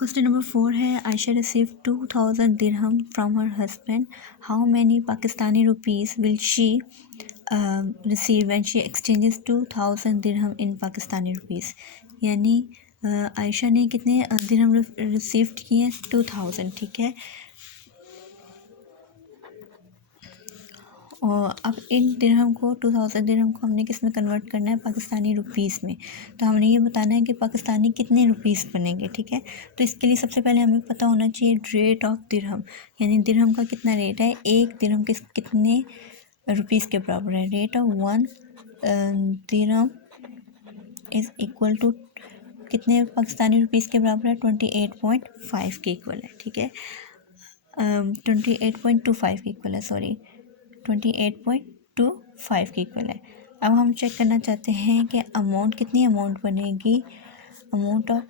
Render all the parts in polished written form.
Question number 4 है Ayesha receive 2000 dirham from her husband, how many Pakistani rupees will she receive when she exchanges 2000 dirham in Pakistani rupees. यानी आयशा ने कितने दिरहम receive किए? 2000, ठीक है। और अब इन दिरहम को 2000 दिरहम को हमने किस में कन्वर्ट करना है? पाकिस्तानी रुपीज़ में। तो हमने ये बताना है कि पाकिस्तानी कितने रुपीज़ बनेंगे, ठीक है। तो इसके लिए सबसे पहले हमें पता होना चाहिए रेट ऑफ दिरहम, यानी दिरहम का कितना रेट है। एक दिरहम कितने रुपीज़ के बराबर है? Rate of 1 dirham is equal to कितने पाकिस्तानी रुपीज़ के बराबर है? 28.5 के इक्वल है, ठीक है। 28.25 के इक्वल है, सॉरी 28.25 के इक्वल है। अब हम चेक करना चाहते हैं कि अमाउंट कितनी अमाउंट बनेगी। अमाउंट ऑफ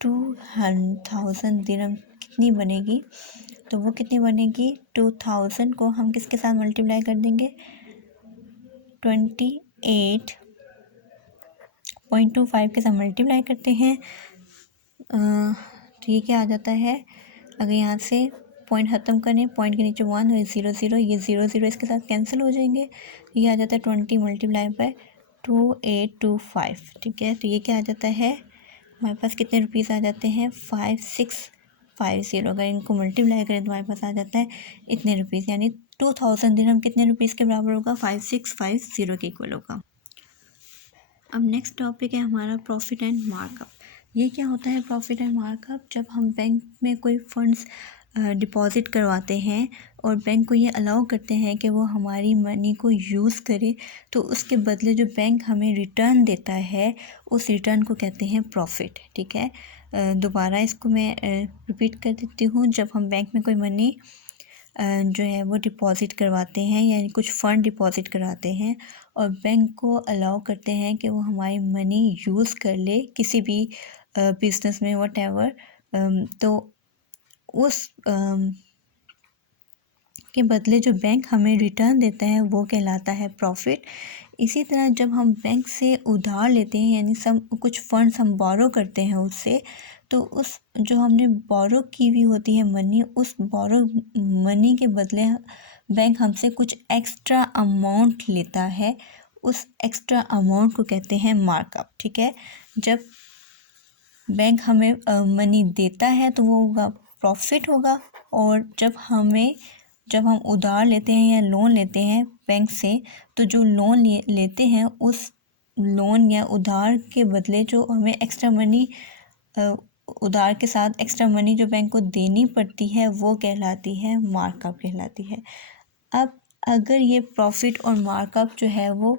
2000 दिरहम कितनी बनेगी? तो वो कितनी बनेगी? 2000 को हम किसके साथ मल्टीप्लाई कर देंगे? 28.25 के साथ मल्टीप्लाई करते हैं। तो ये क्या आ जाता है? अगर यहाँ से पॉइंट ख़त्म करें, पॉइंट के नीचे 1 और 0 0, ये 0 0 इसके साथ कैंसिल हो जाएंगे। ये आ जाता है 20 मल्टीप्लाई बाय 2825, ठीक है। तो ये क्या आ जाता है? हमारे पास कितने रुपीज़ आ जाते हैं? 5650। अगर इनको मल्टीप्लाई करें तो हमारे पास आ जाता है इतने रुपीज़, यानी 2000 दिरहम कितने रुपीज़ के बराबर होगा? 5650 के इक्वल होगा। अब नेक्स्ट टॉपिक है हमारा प्रॉफिट एंड मार्कअप। ये क्या होता है प्रॉफिट एंड मार्कअप? जब हम बैंक में कोई फंड्स डिपॉज़िट करवाते हैं और बैंक को ये अलाउ करते हैं कि वो हमारी मनी को यूज़ करे, तो उसके बदले जो बैंक हमें रिटर्न देता है उस रिटर्न को कहते हैं प्रॉफिट, ठीक है। दोबारा इसको मैं रिपीट कर देती हूँ। जब हम बैंक में कोई मनी जो है वो डिपॉज़िट करवाते हैं, यानी कुछ फ़ंड डिपॉज़िट कराते हैं और बैंक को अलाउ करते हैं कि वो हमारी मनी यूज़ कर ले किसी भी बिज़नेस में, व्हाटएवर, तो उस के बदले जो बैंक हमें रिटर्न देता है वो कहलाता है प्रॉफिट। इसी तरह जब हम बैंक से उधार लेते हैं, यानी कुछ फंड्स हम बोरो करते हैं उससे, तो उस जो हमने बोरो की हुई होती है मनी, उस बोरो मनी के बदले बैंक हमसे कुछ एक्स्ट्रा अमाउंट लेता है। उस एक्स्ट्रा अमाउंट को कहते हैं मार्कअप, ठीक है। जब बैंक हमें मनी देता है तो वो होगा प्रॉफिट होगा, और जब हम उधार लेते हैं या लोन लेते हैं बैंक से, तो जो लोन लेते हैं उस लोन या उधार के बदले जो हमें एक्स्ट्रा मनी, उधार के साथ एक्स्ट्रा मनी जो बैंक को देनी पड़ती है वो कहलाती है मार्कअप कहलाती है। अब अगर ये प्रॉफिट और मार्कअप जो है वो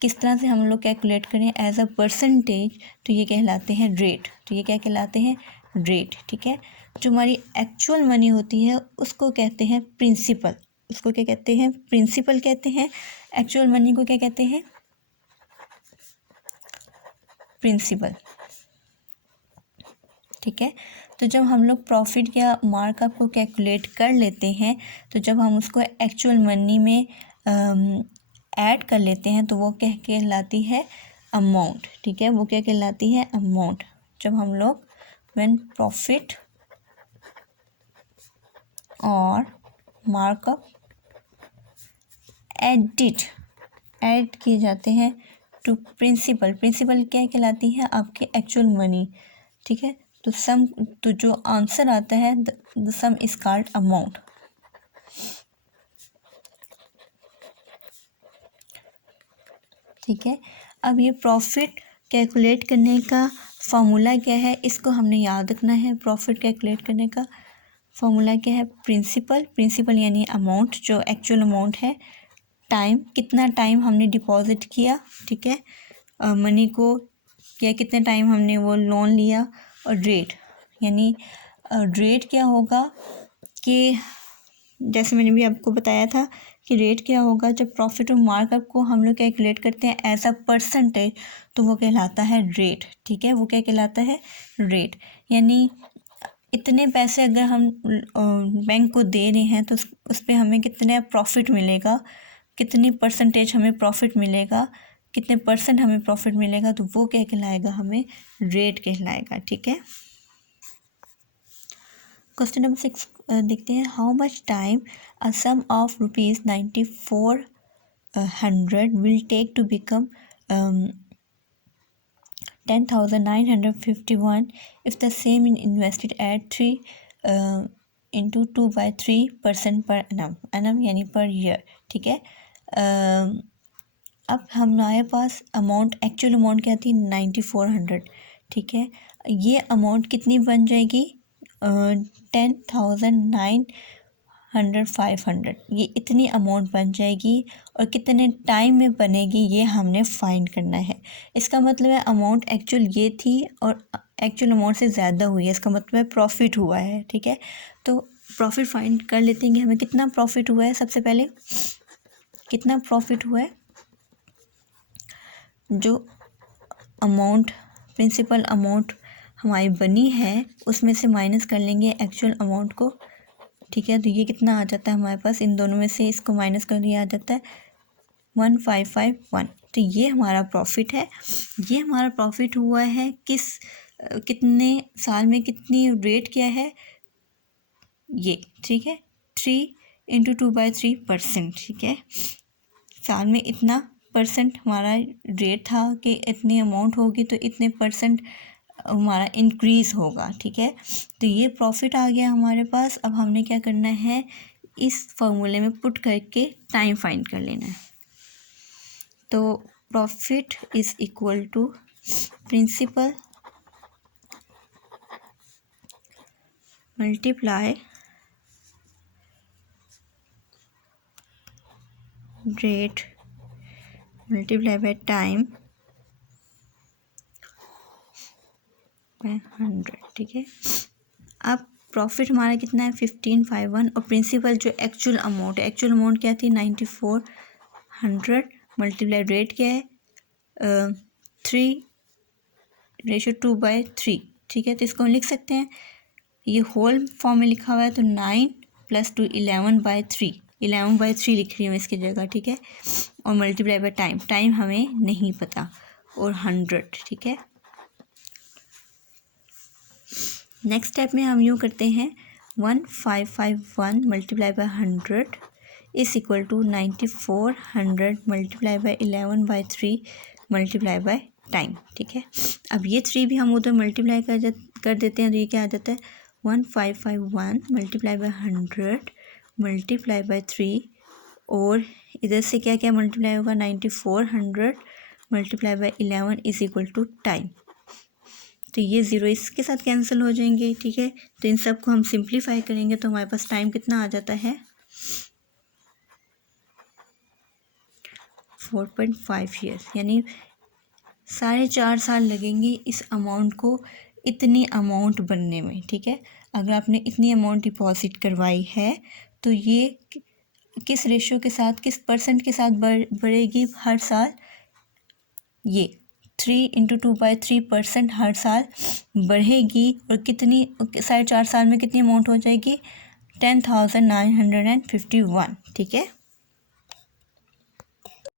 किस तरह से हम लोग कैलकुलेट करें एज अ परसेंटेज, तो ये कहलाते हैं रेट। तो ये क्या कहलाते हैं? रेट, ठीक है। जो हमारी एक्चुअल मनी होती है उसको कहते हैं प्रिंसिपल। उसको क्या कहते हैं? प्रिंसिपल कहते हैं। एक्चुअल मनी को क्या कहते हैं? प्रिंसिपल, ठीक है। तो जब हम लोग प्रॉफिट या मार्कअप को कैलकुलेट कर लेते हैं, तो जब हम उसको एक्चुअल मनी में ऐड कर लेते हैं तो वो क्या कहलाती है? अमाउंट, ठीक है। वो क्या कहलाती है? अमाउंट। जब हम लोग व्हेन प्रॉफिट और मार्कअप ऐड किए जाते हैं टू प्रिंसिपल। प्रिंसिपल क्या कहलाती है? आपकी एक्चुअल मनी, ठीक है। तो जो आंसर आता है the some is called amount. ठीक है। अब ये प्रॉफिट कैलकुलेट करने का फॉर्मूला क्या है, इसको हमने याद रखना है। प्रॉफिट कैलकुलेट करने का फॉर्मूला क्या है? प्रिंसिपल यानी अमाउंट, जो एक्चुअल अमाउंट है, टाइम, कितना टाइम हमने डिपॉजिट किया, ठीक है, मनी को, या कितने टाइम हमने वो लोन लिया, और रेट, यानी रेट क्या होगा कि जैसे मैंने भी आपको बताया था कि रेट क्या होगा जब प्रॉफिट और मार्कअप को हम लोग कैलकुलेट करते हैं एज अ परसेंटेज, तो वो कहलाता है रेट, ठीक है। वो क्या कहलाता है? रेट। यानी इतने पैसे अगर हम बैंक को दे रहे हैं तो उस पर हमें कितने प्रॉफिट मिलेगा, कितनी परसेंटेज हमें प्रॉफिट मिलेगा, कितने परसेंट हमें प्रॉफिट मिलेगा, तो वो क्या कहलाएगा? हमें रेट कहलाएगा, ठीक है। क्वेश्चन नंबर 6 देखते हैं। How much time a sum of ₹9400 will take to become 10,951 if the same is invested at 3 into 2/3% per annum यानी पर ईयर। ठीक है। अब हमारे पास अमाउंट, एक्चुअल अमाउंट क्या थी? 9400। ठीक है। ये अमाउंट कितनी बन जाएगी? 10,900 ये इतनी अमाउंट बन जाएगी। और कितने टाइम में बनेगी ये हमने फाइंड करना है। इसका मतलब है अमाउंट एक्चुअल ये थी और एक्चुअल अमाउंट से ज़्यादा हुई है, इसका मतलब है प्रॉफिट हुआ है। ठीक है। तो प्रॉफिट फाइंड कर लेते हैं कि हमें कितना प्रॉफिट हुआ है। सबसे पहले कितना प्रॉफिट हुआ है? जो अमाउंट, प्रिंसिपल अमाउंट हमारी बनी है उसमें से माइनस कर लेंगे एक्चुअल अमाउंट को। ठीक है। तो ये कितना आ जाता है हमारे पास? इन दोनों में से इसको माइनस कर दिया आ जाता है 1551। तो ये हमारा प्रॉफिट है। ये हमारा प्रॉफिट हुआ है कितने साल में, कितनी रेट क्या है ये? ठीक है। 3 into 2/3%। ठीक है। साल में इतना परसेंट हमारा रेट था कि इतनी अमाउंट होगी तो इतने परसेंट हमारा इंक्रीज़ होगा। ठीक है। तो ये प्रॉफिट आ गया हमारे पास। अब हमने क्या करना है? इस फॉर्मूले में पुट करके टाइम फाइंड कर लेना है। तो profit is equal to principal multiply rate multiply by time by 100। ठीक है। अब प्रॉफिट हमारा कितना है? 1551। और प्रिंसिपल जो एक्चुअल अमाउंट है, एक्चुअल अमाउंट क्या थी? 9400 मल्टीप्लाई रेट क्या है? 3:2/3। ठीक है। तो इसको हम लिख सकते हैं, ये होल फॉर्म में लिखा हुआ है तो 9 + 2 11/3 11/3 लिख रही हूँ इसकी जगह। ठीक है। और मल्टीप्लाई बाय टाइम, टाइम हमें नहीं पता, और 100। ठीक है। नेक्स्ट स्टेप में हम यूँ करते हैं 1551 multiply by 100 is equal to 9400 multiply by 11/3 multiply by time. ठीक है। अब ये 3 भी हम उधर मल्टीप्लाई कर देते हैं तो ये क्या आ जाता है? 1551 मल्टीप्लाई बाय 100 मल्टीप्लाई बाय 3, और इधर से क्या क्या मल्टीप्लाई होगा? 9400 multiply by 11 is equal to time. तो ये ज़ीरो इसके साथ कैंसिल हो जाएंगे। ठीक है। तो इन सब को हम सिंप्लीफाई करेंगे तो हमारे पास टाइम कितना आ जाता है? 4.5 ईयर, यानी 4.5 साल लगेंगे इस अमाउंट को, इतनी अमाउंट बनने में। ठीक है। अगर आपने इतनी अमाउंट डिपॉजिट करवाई है तो ये किस रेशियो के साथ, किस परसेंट के साथ बढ़ेगी हर साल? ये 3 into 2/3% हर साल बढ़ेगी। और कितनी 4.5 साल में कितनी अमाउंट हो जाएगी? 10,951। ठीक है।